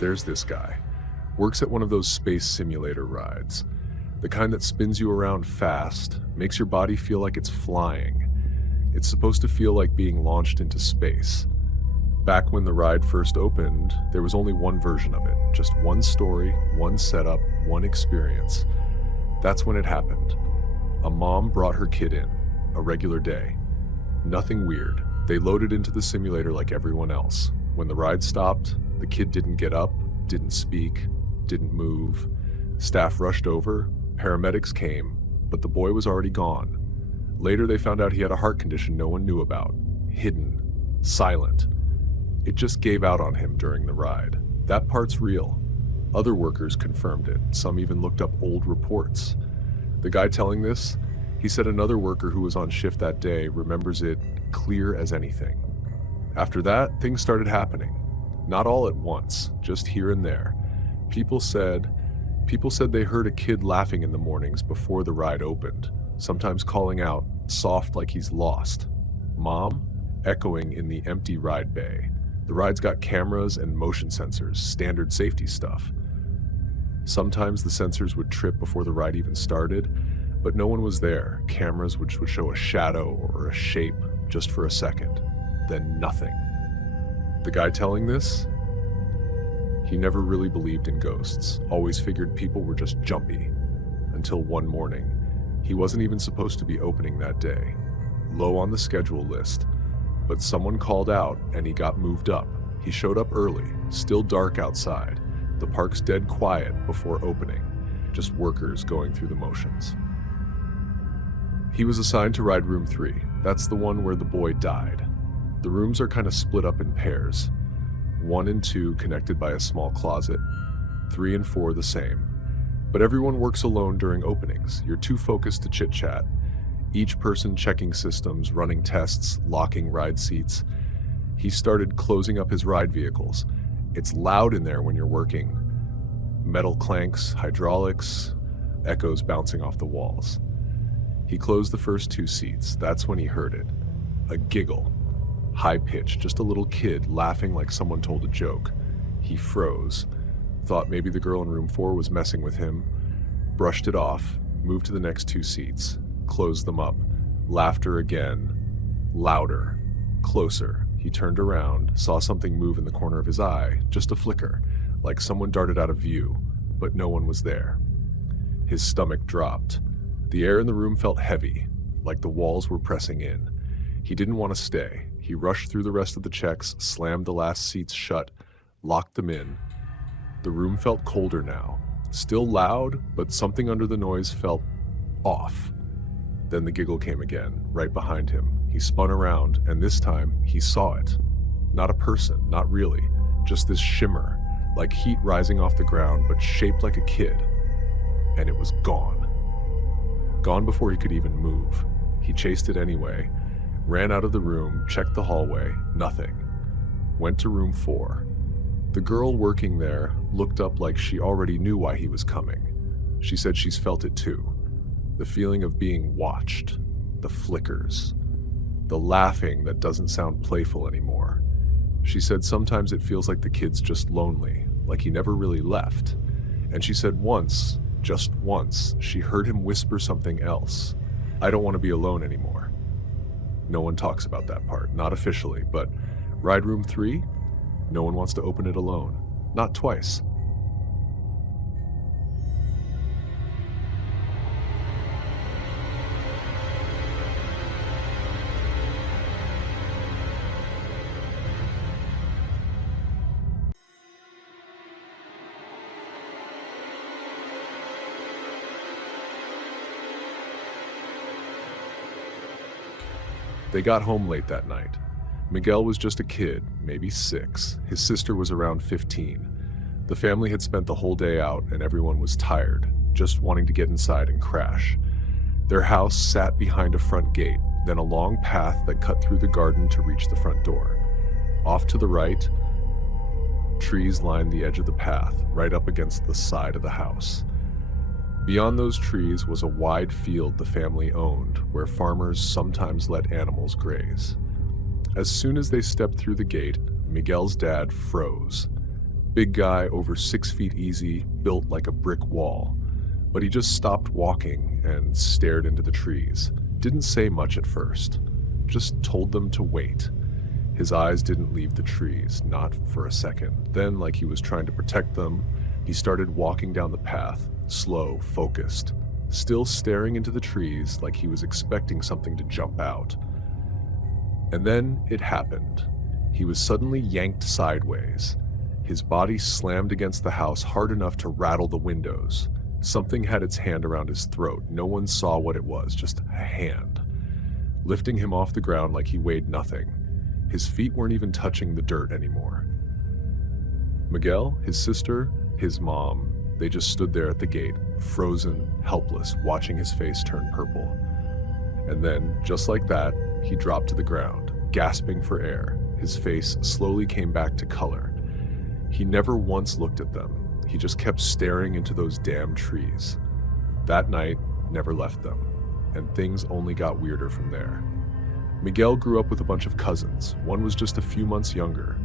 There's this guy. Works at one of those space simulator rides. The kind that spins you around fast, makes your body feel like it's flying. It's supposed to feel like being launched into space. Back when the ride first opened, there was only one version of it. Just one story, one setup, one experience. That's when it happened. A mom brought her kid in, a regular day. Nothing weird. They loaded into the simulator like everyone else. When the ride stopped, the kid didn't get up, didn't speak, didn't move. Staff rushed over, paramedics came, but the boy was already gone. Later they found out he had a heart condition no one knew about. Hidden. Silent. It just gave out on him during the ride. That part's real. Other workers confirmed it. Some even looked up old reports. The guy telling this, he said another worker who was on shift that day remembers it clear as anything. After that, things started happening. Not all at once, just here and there. People said they heard a kid laughing in the mornings before the ride opened, sometimes calling out, soft like he's lost. Mom, echoing in the empty ride bay. The ride's got cameras and motion sensors, standard safety stuff. Sometimes the sensors would trip before the ride even started, but no one was there. Cameras which would show a shadow or a shape just for a second, then nothing. The guy telling this, he never really believed in ghosts, always figured people were just jumpy. Until one morning, he wasn't even supposed to be opening that day. Low on the schedule list, but someone called out and he got moved up. He showed up early, still dark outside. The park's dead quiet before opening, just workers going through the motions. He was assigned to ride room 3. That's the one where the boy died. The rooms are kind of split up in pairs. 1 and 2 connected by a small closet. 3 and 4 the same. But everyone works alone during openings. You're too focused to chit-chat. Each person checking systems, running tests, locking ride seats. He started closing up his ride vehicles. It's loud in there when you're working. Metal clanks, hydraulics, echoes bouncing off the walls. He closed the first 2 seats. That's when he heard it. A giggle. High-pitched, just a little kid laughing like someone told a joke. He froze. Thought maybe the girl in room 4 was messing with him. Brushed it off, moved to the next 2 seats. Closed them up. Laughter again. Louder. Closer. He turned around, saw something move in the corner of his eye, just a flicker, like someone darted out of view, but no one was there. His stomach dropped. The air in the room felt heavy, like the walls were pressing in. He didn't want to stay. He rushed through the rest of the checks, slammed the last seats shut, locked them in. The room felt colder now. Still loud, but something under the noise felt off. Then the giggle came again, right behind him. He spun around, and this time, he saw it. Not a person, not really. Just this shimmer, like heat rising off the ground, but shaped like a kid. And it was gone. Gone before he could even move. He chased it anyway, ran out of the room, checked the hallway, nothing. Went to room 4. The girl working there looked up like she already knew why he was coming. She said she's felt it too. The feeling of being watched, the flickers, the laughing that doesn't sound playful anymore. She said sometimes it feels like the kid's just lonely, like he never really left. And she said once, just once, she heard him whisper something else. I don't want to be alone anymore. No one talks about that part, not officially, but ride room 3, no one wants to open it alone. Not twice. They got home late that night. Miguel was just a kid, maybe 6. His sister was around 15. The family had spent the whole day out and everyone was tired, just wanting to get inside and crash. Their house sat behind a front gate, then a long path that cut through the garden to reach the front door. Off to the right, trees lined the edge of the path, right up against the side of the house. Beyond those trees was a wide field the family owned, where farmers sometimes let animals graze. As soon as they stepped through the gate, Miguel's dad froze. Big guy, over 6 feet easy, built like a brick wall. But he just stopped walking and stared into the trees. Didn't say much at first. Just told them to wait. His eyes didn't leave the trees, not for a second. Then, like he was trying to protect them, he started walking down the path, slow, focused, still staring into the trees like he was expecting something to jump out. And then it happened. He was suddenly yanked sideways. His body slammed against the house hard enough to rattle the windows. Something had its hand around his throat. No one saw what it was, just a hand, lifting him off the ground like he weighed nothing. His feet weren't even touching the dirt anymore. Miguel, his sister, his mom, they just stood there at the gate, frozen, helpless, watching his face turn purple. And then, just like that, he dropped to the ground, gasping for air. His face slowly came back to color. He never once looked at them. He just kept staring into those damn trees. That night never left them, and things only got weirder from there. Miguel grew up with a bunch of cousins. One was just a few months younger.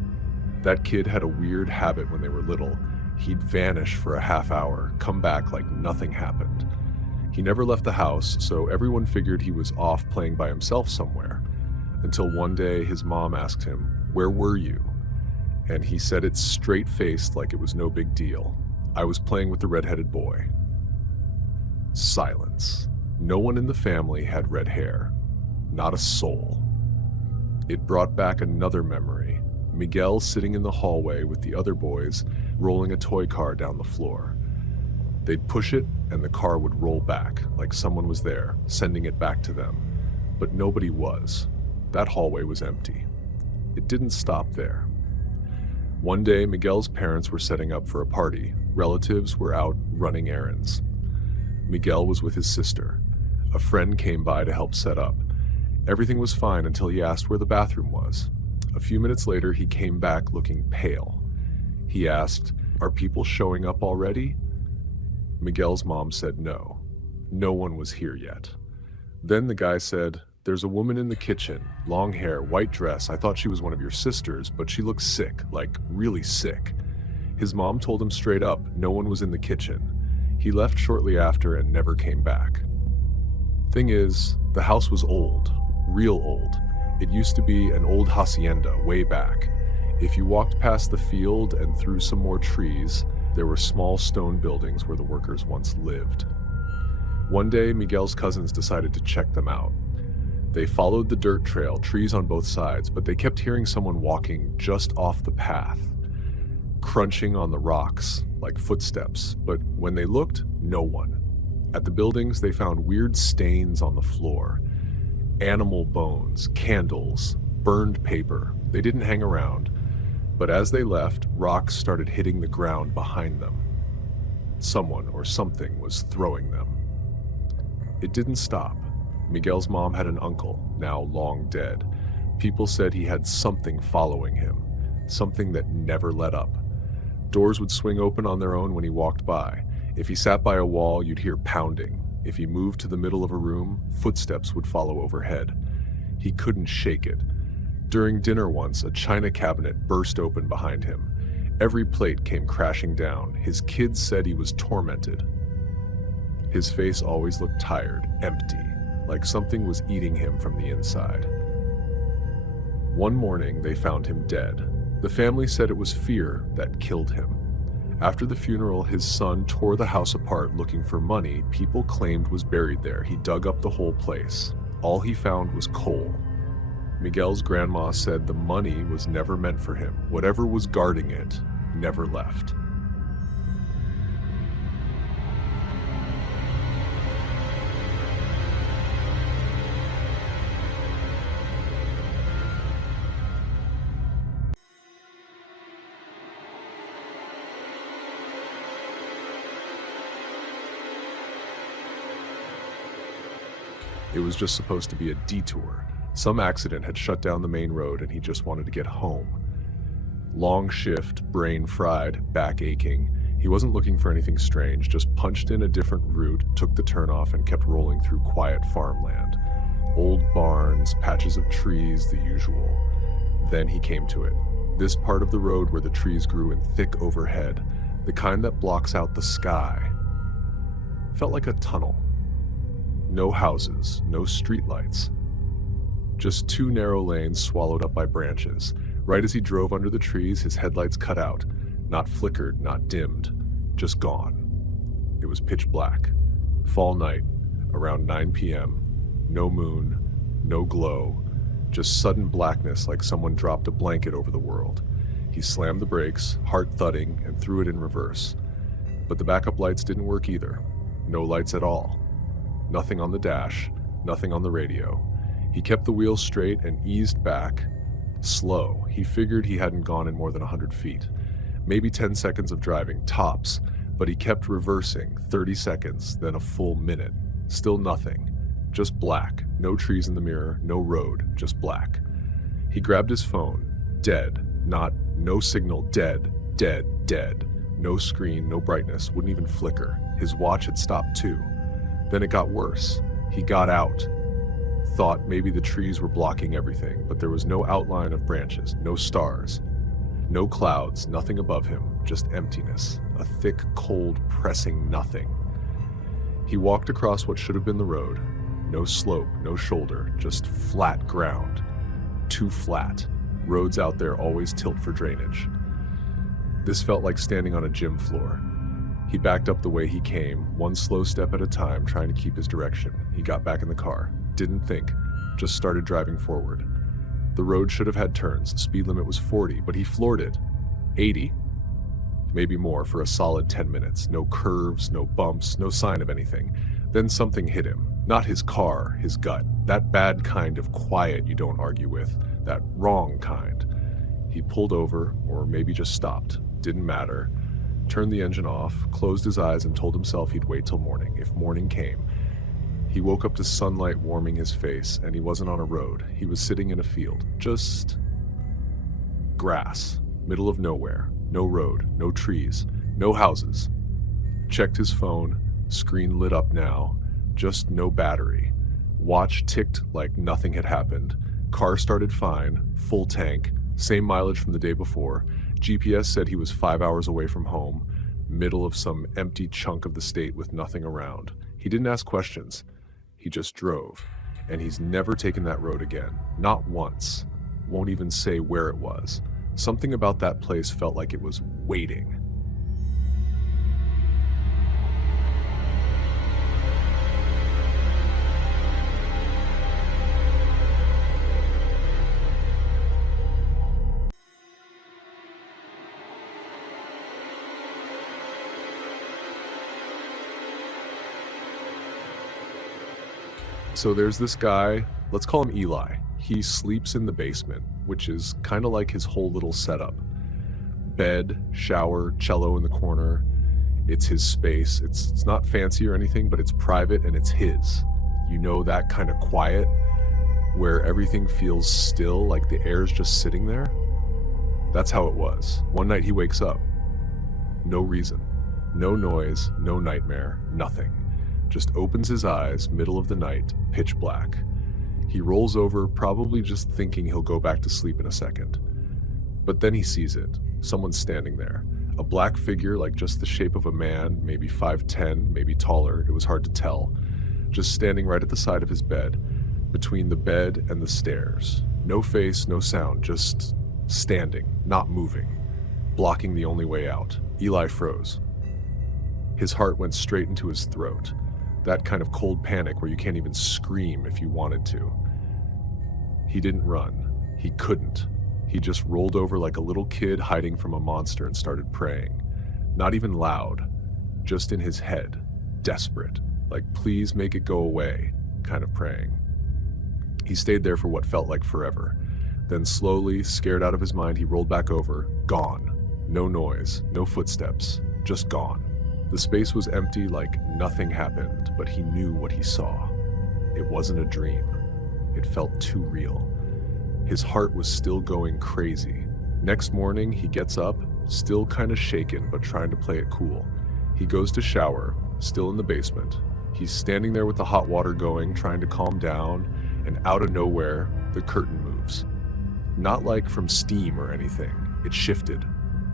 That kid had a weird habit when they were little. He'd vanish for a half hour, come back like nothing happened. He never left the house, so everyone figured he was off playing by himself somewhere. Until one day his mom asked him, "Where were you?" And he said it straight-faced like it was no big deal. "I was playing with the red-headed boy." Silence. No one in the family had red hair. Not a soul. It brought back another memory. Miguel sitting in the hallway with the other boys, rolling a toy car down the floor. They'd push it, and the car would roll back, like someone was there, sending it back to them. But nobody was. That hallway was empty. It didn't stop there. One day, Miguel's parents were setting up for a party. Relatives were out running errands. Miguel was with his sister. A friend came by to help set up. Everything was fine until he asked where the bathroom was. A few minutes later, he came back looking pale. He asked, "Are people showing up already?" Miguel's mom said no. No one was here yet. Then the guy said, "There's a woman in the kitchen, long hair, white dress. I thought she was one of your sisters, but she looks sick, like really sick." His mom told him straight up, no one was in the kitchen. He left shortly after and never came back. Thing is, the house was old, real old. It used to be an old hacienda way back. If you walked past the field and through some more trees, there were small stone buildings where the workers once lived. One day, Miguel's cousins decided to check them out. They followed the dirt trail, trees on both sides, but they kept hearing someone walking just off the path, crunching on the rocks like footsteps. But when they looked, no one. At the buildings, they found weird stains on the floor. Animal bones, candles, burned paper. They didn't hang around, but as they left, rocks started hitting the ground behind them. Someone or something was throwing them. It didn't stop. Miguel's mom had an uncle, now long dead. People said he had something following him, something that never let up. Doors would swing open on their own when he walked by. If he sat by a wall, you'd hear pounding. If he moved to the middle of a room, footsteps would follow overhead. He couldn't shake it. During dinner once, a china cabinet burst open behind him. Every plate came crashing down. His kids said he was tormented. His face always looked tired, empty, like something was eating him from the inside. One morning, they found him dead. The family said it was fear that killed him. After the funeral, his son tore the house apart looking for money people claimed was buried there. He dug up the whole place. All he found was coal. Miguel's grandma said the money was never meant for him. Whatever was guarding it never left. It was just supposed to be a detour. Some accident had shut down the main road and he just wanted to get home. Long shift, brain fried, back aching. He wasn't looking for anything strange, just punched in a different route, took the turnoff and kept rolling through quiet farmland. Old barns, patches of trees, the usual. Then he came to it. This part of the road where the trees grew in thick overhead, the kind that blocks out the sky, felt like a tunnel. No houses, no streetlights. Just two narrow lanes swallowed up by branches. Right as he drove under the trees, his headlights cut out. Not flickered, not dimmed, just gone. It was pitch black. Fall night, around 9 p.m. No moon, no glow, just sudden blackness like someone dropped a blanket over the world. He slammed the brakes, heart thudding, and threw it in reverse. But the backup lights didn't work either. No lights at all. Nothing on the dash, nothing on the radio. He kept the wheels straight and eased back. Slow. He figured he hadn't gone in more than 100 feet. Maybe 10 seconds of driving, tops, but he kept reversing, 30 seconds, then a full minute. Still nothing. Just black. No trees in the mirror, no road, just black. He grabbed his phone. Dead. Not no signal, dead, dead, dead. No screen, no brightness, wouldn't even flicker. His watch had stopped too. Then it got worse. He got out. Thought maybe the trees were blocking everything, but there was no outline of branches, no stars. No clouds, nothing above him, just emptiness. A thick, cold, pressing nothing. He walked across what should have been the road. No slope, no shoulder, just flat ground. Too flat. Roads out there always tilt for drainage. This felt like standing on a gym floor. He backed up the way he came, one slow step at a time, trying to keep his direction. He got back in the car. Didn't think. Just started driving forward. The road should have had turns. The speed limit was 40, but he floored it. 80. Maybe more for a solid 10 minutes. No curves, no bumps, no sign of anything. Then something hit him. Not his car, his gut. That bad kind of quiet you don't argue with. That wrong kind. He pulled over, or maybe just stopped. Didn't matter. Turned the engine off, closed his eyes, and told himself he'd wait till morning, if morning came. He woke up to sunlight warming his face, and he wasn't on a road. He was sitting in a field. Just grass. Middle of nowhere. No road. No trees. No houses. Checked his phone. Screen lit up now. Just no battery. Watch ticked like nothing had happened. Car started fine. Full tank. Same mileage from the day before. GPS said he was 5 hours away from home. Middle of some empty chunk of the state with nothing around. He didn't ask questions. He just drove, and he's never taken that road again. Not once. Won't even say where it was. Something about that place felt like it was waiting. So there's this guy, let's call him Eli. He sleeps in the basement, which is kind of like his whole little setup. Bed, shower, cello in the corner. It's his space. It's not fancy or anything, but it's private and it's his. You know, that kind of quiet where everything feels still, like the air's just sitting there. That's how it was. One night he wakes up. No reason. No noise, no nightmare, nothing. Just opens his eyes, middle of the night, pitch black. He rolls over, probably just thinking he'll go back to sleep in a second. But then he sees it. Someone's standing there. A black figure, like just the shape of a man, maybe 5'10", maybe taller, it was hard to tell. Just standing right at the side of his bed, between the bed and the stairs. No face, no sound, just standing, not moving, blocking the only way out. Eli froze. His heart went straight into his throat. That kind of cold panic where you can't even scream if you wanted to. He didn't run. He couldn't. He just rolled over like a little kid hiding from a monster and started praying. Not even loud, just in his head, desperate, like please make it go away, kind of praying. He stayed there for what felt like forever. Then slowly, scared out of his mind, he rolled back over, gone. No noise, no footsteps, just gone. The space was empty like nothing happened, but he knew what he saw. It wasn't a dream. It felt too real. His heart was still going crazy. Next morning, he gets up, still kind of shaken, but trying to play it cool. He goes to shower, still in the basement. He's standing there with the hot water going, trying to calm down, and out of nowhere, the curtain moves. Not like from steam or anything. It shifted,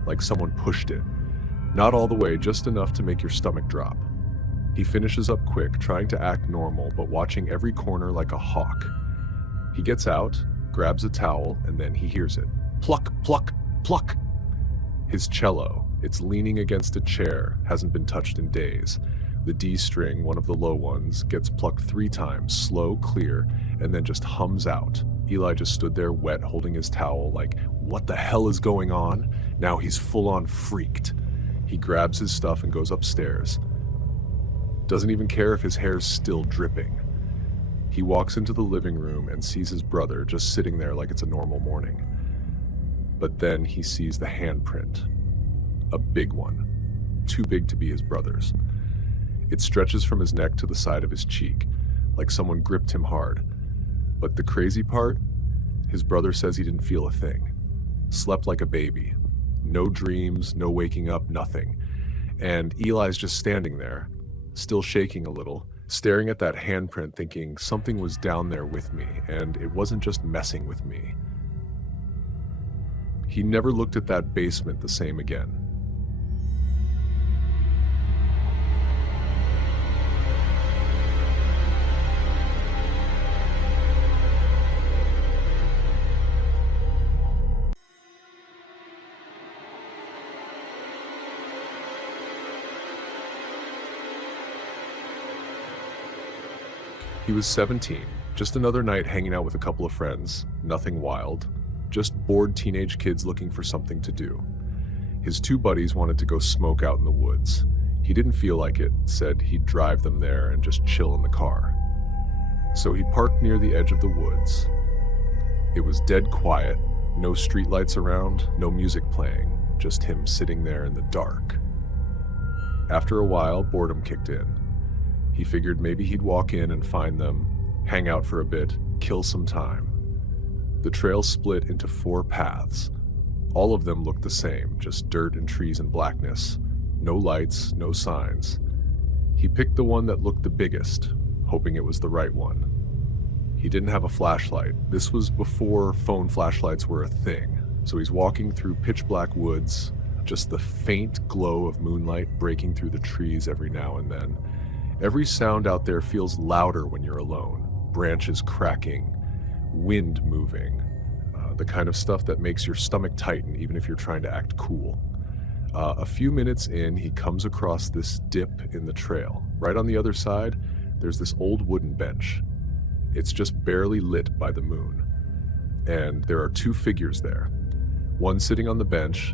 like someone pushed it. Not all the way, just enough to make your stomach drop. He finishes up quick, trying to act normal, but watching every corner like a hawk. He gets out, grabs a towel, and then he hears it. Pluck, pluck, pluck! His cello, it's leaning against a chair, hasn't been touched in days. The D string, one of the low ones, gets plucked 3 times, slow, clear, and then just hums out. Eli just stood there wet, holding his towel, like, what the hell is going on? Now he's full-on freaked. He grabs his stuff and goes upstairs. Doesn't even care if his hair's still dripping. He walks into the living room and sees his brother just sitting there like it's a normal morning. But then he sees the handprint. A big one. Too big to be his brother's. It stretches from his neck to the side of his cheek, like someone gripped him hard. But the crazy part? His brother says he didn't feel a thing. Slept like a baby. No dreams, no waking up, nothing. And Eli's just standing there, still shaking a little, staring at that handprint thinking something was down there with me, and it wasn't just messing with me. He never looked at that basement the same again. He was 17, just another night hanging out with a couple of friends, nothing wild, just bored teenage kids looking for something to do. His 2 buddies wanted to go smoke out in the woods. He didn't feel like it, said he'd drive them there and just chill in the car. So he parked near the edge of the woods. It was dead quiet, no streetlights around, no music playing, just him sitting there in the dark. After a while, boredom kicked in. He figured maybe he'd walk in and find them, hang out for a bit, kill some time. The trail split into 4 paths. All of them looked the same, just dirt and trees and blackness. No lights, no signs. He picked the one that looked the biggest, hoping it was the right one. He didn't have a flashlight. This was before phone flashlights were a thing. So he's walking through pitch black woods, just the faint glow of moonlight breaking through the trees every now and then. Every sound out there feels louder when you're alone. Branches cracking, wind moving, the kind of stuff that makes your stomach tighten even if you're trying to act cool. A few minutes in, he comes across this dip in the trail. Right on the other side, there's this old wooden bench. It's just barely lit by the moon. And there are 2 figures there. One sitting on the bench,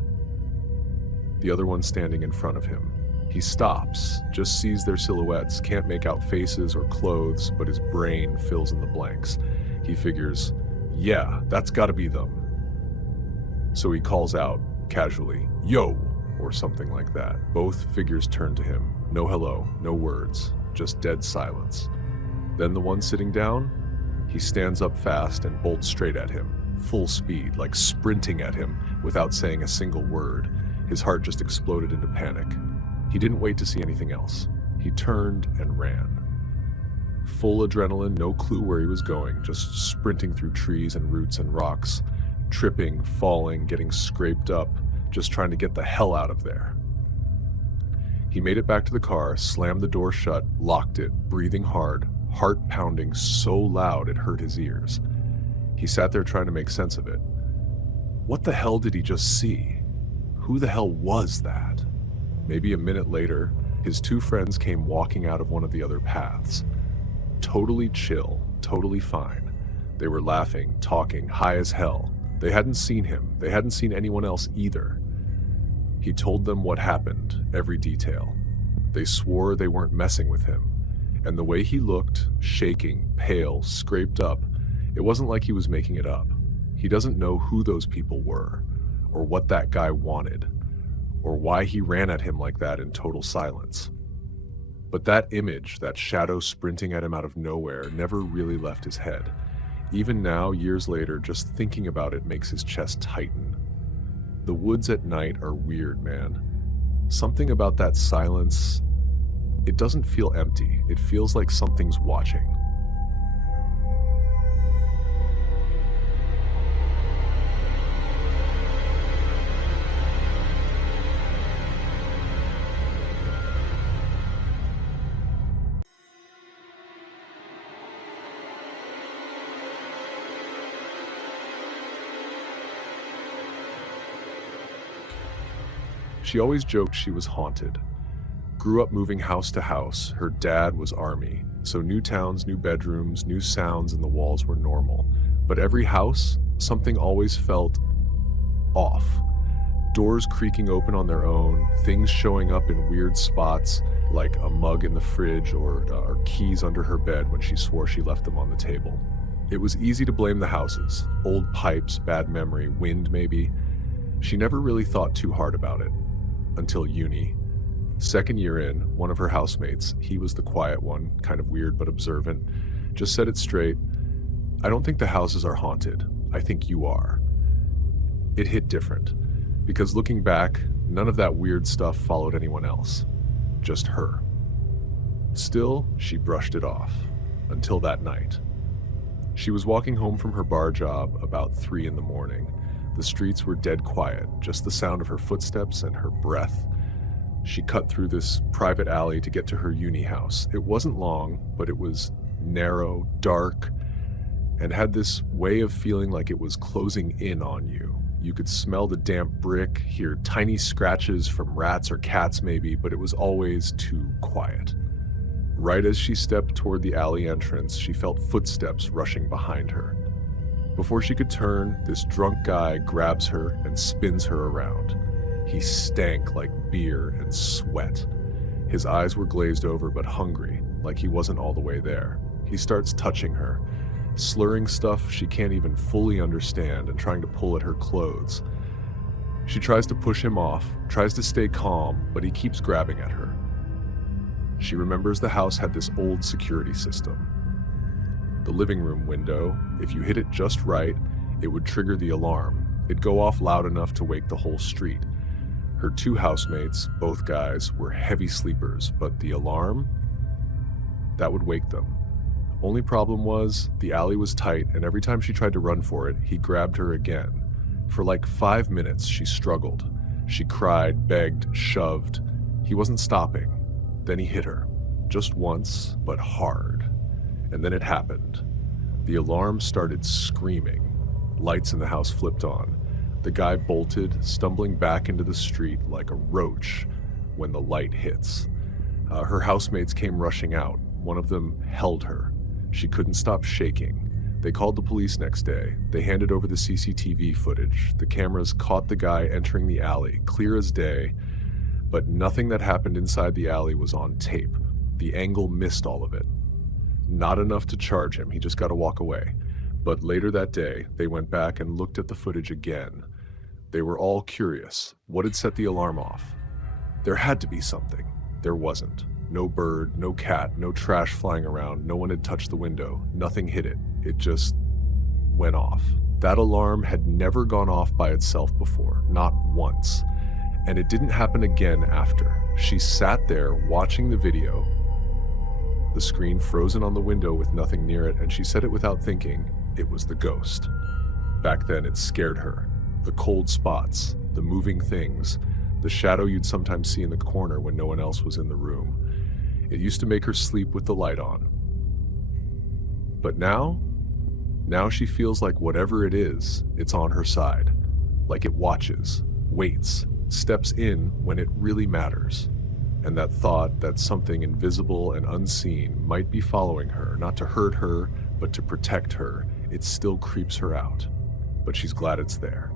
the other one standing in front of him. He stops, just sees their silhouettes, can't make out faces or clothes, but his brain fills in the blanks. He figures, yeah, that's gotta be them. So he calls out, casually, yo, or something like that. Both figures turn to him. No hello, no words, just dead silence. Then the one sitting down, he stands up fast and bolts straight at him, full speed, like sprinting at him without saying a single word. His heart just exploded into panic. He didn't wait to see anything else. He turned and ran. Full adrenaline, no clue where he was going, just sprinting through trees and roots and rocks, tripping, falling, getting scraped up, just trying to get the hell out of there. He made it back to the car, slammed the door shut, locked it, breathing hard, heart pounding so loud it hurt his ears. He sat there trying to make sense of it. What the hell did he just see? Who the hell was that? Maybe a minute later, his 2 friends came walking out of one of the other paths. Totally chill, totally fine. They were laughing, talking, high as hell. They hadn't seen him. They hadn't seen anyone else either. He told them what happened, every detail. They swore they weren't messing with him. And the way he looked, shaking, pale, scraped up, it wasn't like he was making it up. He doesn't know who those people were, or what that guy wanted, or why he ran at him like that in total silence. But that image, that shadow sprinting at him out of nowhere, never really left his head. Even now, years later, just thinking about it makes his chest tighten. The woods at night are weird, man. Something about that silence, it doesn't feel empty. It feels like something's watching. She always joked she was haunted. Grew up moving house to house. Her dad was Army, so new towns, new bedrooms, new sounds in the walls were normal. But every house, something always felt off. Doors creaking open on their own, things showing up in weird spots, like a mug in the fridge or keys under her bed when she swore she left them on the table. It was easy to blame the houses. Old pipes, bad memory, wind maybe. She never really thought too hard about it. Until uni. Second year in, one of her housemates, he was the quiet one, kind of weird but observant, just said it straight. "I don't think the houses are haunted. I think you are." It hit different, because looking back, none of that weird stuff followed anyone else. Just her. Still, she brushed it off. Until that night. She was walking home from her bar job about 3 in the morning. The streets were dead quiet, just the sound of her footsteps and her breath. She cut through this private alley to get to her uni house. It wasn't long, but it was narrow, dark, and had this way of feeling like it was closing in on you. You could smell the damp brick, hear tiny scratches from rats or cats maybe, but it was always too quiet. Right as she stepped toward the alley entrance, she felt footsteps rushing behind her. Before she could turn, this drunk guy grabs her and spins her around. He stank like beer and sweat. His eyes were glazed over but hungry, like he wasn't all the way there. He starts touching her, slurring stuff she can't even fully understand and trying to pull at her clothes. She tries to push him off, tries to stay calm, but he keeps grabbing at her. She remembers the house had this old security system. The living room window, if you hit it just right, it would trigger the alarm. It'd go off loud enough to wake the whole street. Her 2 housemates, both guys, were heavy sleepers, but the alarm, that would wake them. Only problem was, the alley was tight, and every time she tried to run for it, he grabbed her again. For like 5 minutes, she struggled. She cried, begged, shoved. He wasn't stopping. Then he hit her. Just once, but hard. And then it happened. The alarm started screaming. Lights in the house flipped on. The guy bolted, stumbling back into the street like a roach when the light hits. Her housemates came rushing out. One of them held her. She couldn't stop shaking. They called the police next day. They handed over the CCTV footage. The cameras caught the guy entering the alley, clear as day, but nothing that happened inside the alley was on tape. The angle missed all of it. Not enough to charge him. He just got to walk away. But later that day, they went back and looked at the footage again. They were all curious. What had set the alarm off? There had to be something. There wasn't. No bird, no cat, no trash flying around. No one had touched the window. Nothing hit it. It just went off. That alarm had never gone off by itself before, not once. And it didn't happen again after. She sat there watching the video, the screen frozen on the window with nothing near it, and she said it without thinking. It was the ghost. Back then, it scared her. The cold spots, the moving things, the shadow you'd sometimes see in the corner when no one else was in the room. It used to make her sleep with the light on. But now she feels like whatever it is, it's on her side. Like it watches, waits, steps in when it really matters. And that thought that something invisible and unseen might be following her, not to hurt her, but to protect her, it still creeps her out. But she's glad it's there.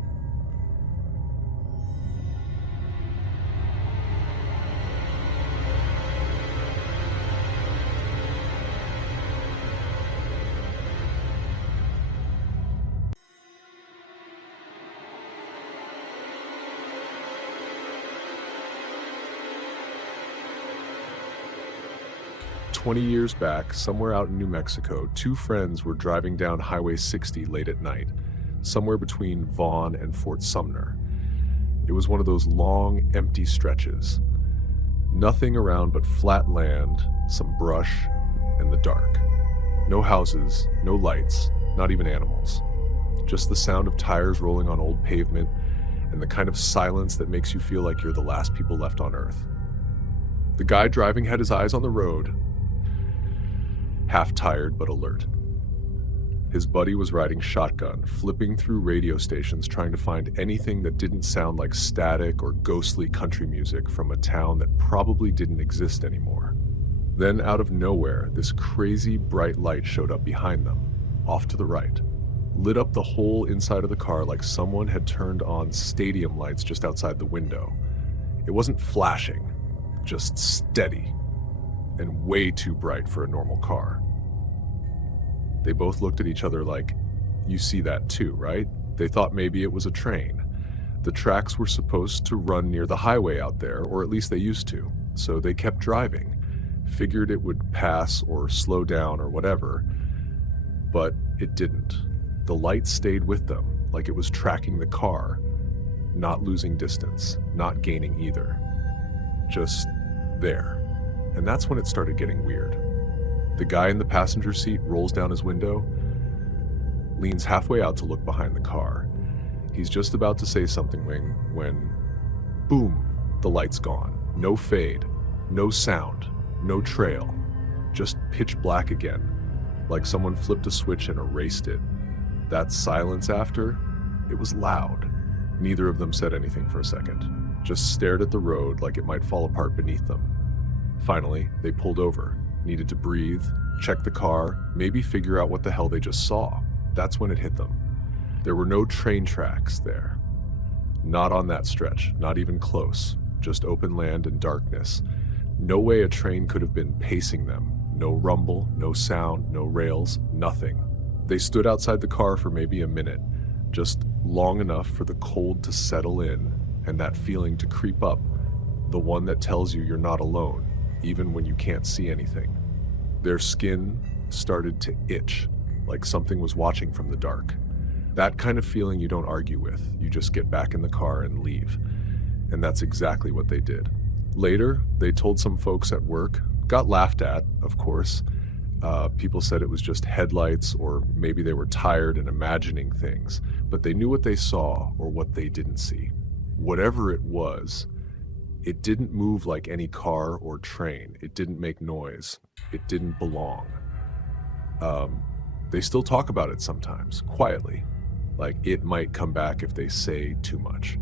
"20 years back, somewhere out in New Mexico, 2 friends were driving down Highway 60 late at night, somewhere between Vaughn and Fort Sumner. It was one of those long, empty stretches. Nothing around but flat land, some brush, and the dark. No houses, no lights, not even animals. Just the sound of tires rolling on old pavement, and the kind of silence that makes you feel like you're the last people left on Earth. The guy driving had his eyes on the road, half tired but alert. His buddy was riding shotgun, flipping through radio stations trying to find anything that didn't sound like static or ghostly country music from a town that probably didn't exist anymore. Then, out of nowhere, this crazy bright light showed up behind them, off to the right. Lit up the whole inside of the car like someone had turned on stadium lights just outside the window. It wasn't flashing, just steady, and way too bright for a normal car. They both looked at each other like, "You see that too, right?" They thought maybe it was a train. The tracks were supposed to run near the highway out there, or at least they used to, so they kept driving. Figured it would pass or slow down or whatever, but it didn't. The light stayed with them, like it was tracking the car, not losing distance, not gaining either. Just there. And that's when it started getting weird. The guy in the passenger seat rolls down his window, leans halfway out to look behind the car. He's just about to say something when boom, the light's gone. No fade, no sound, no trail. Just pitch black again, like someone flipped a switch and erased it. That silence after, it was loud. Neither of them said anything for a second, just stared at the road like it might fall apart beneath them. Finally, they pulled over, needed to breathe, check the car, maybe figure out what the hell they just saw. That's when it hit them. There were no train tracks there. Not on that stretch, not even close, just open land and darkness. No way a train could have been pacing them. No rumble, no sound, no rails, nothing. They stood outside the car for maybe a minute, just long enough for the cold to settle in and that feeling to creep up, the one that tells you you're not alone, even when you can't see anything. Their skin started to itch, like something was watching from the dark. That kind of feeling you don't argue with, you just get back in the car and leave. And that's exactly what they did. Later, they told some folks at work, got laughed at, of course. People said it was just headlights, or maybe they were tired and imagining things, but they knew what they saw or what they didn't see. Whatever it was, it didn't move like any car or train. It didn't make noise. It didn't belong. They still talk about it sometimes, quietly, like it might come back if they say too much.